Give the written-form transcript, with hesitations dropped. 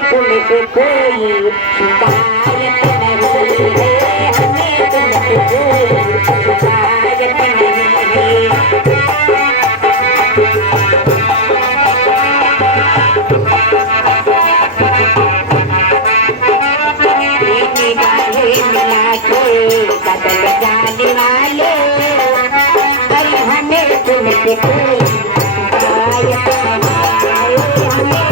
तुमसे कोई शिकायत नहीं है, हमें तुमसे कोई शिकायत नहीं है। निगाहें मिला के बदल जाने वाले, अरे हमें तुमसे कोई शिकायत नहीं है, हमें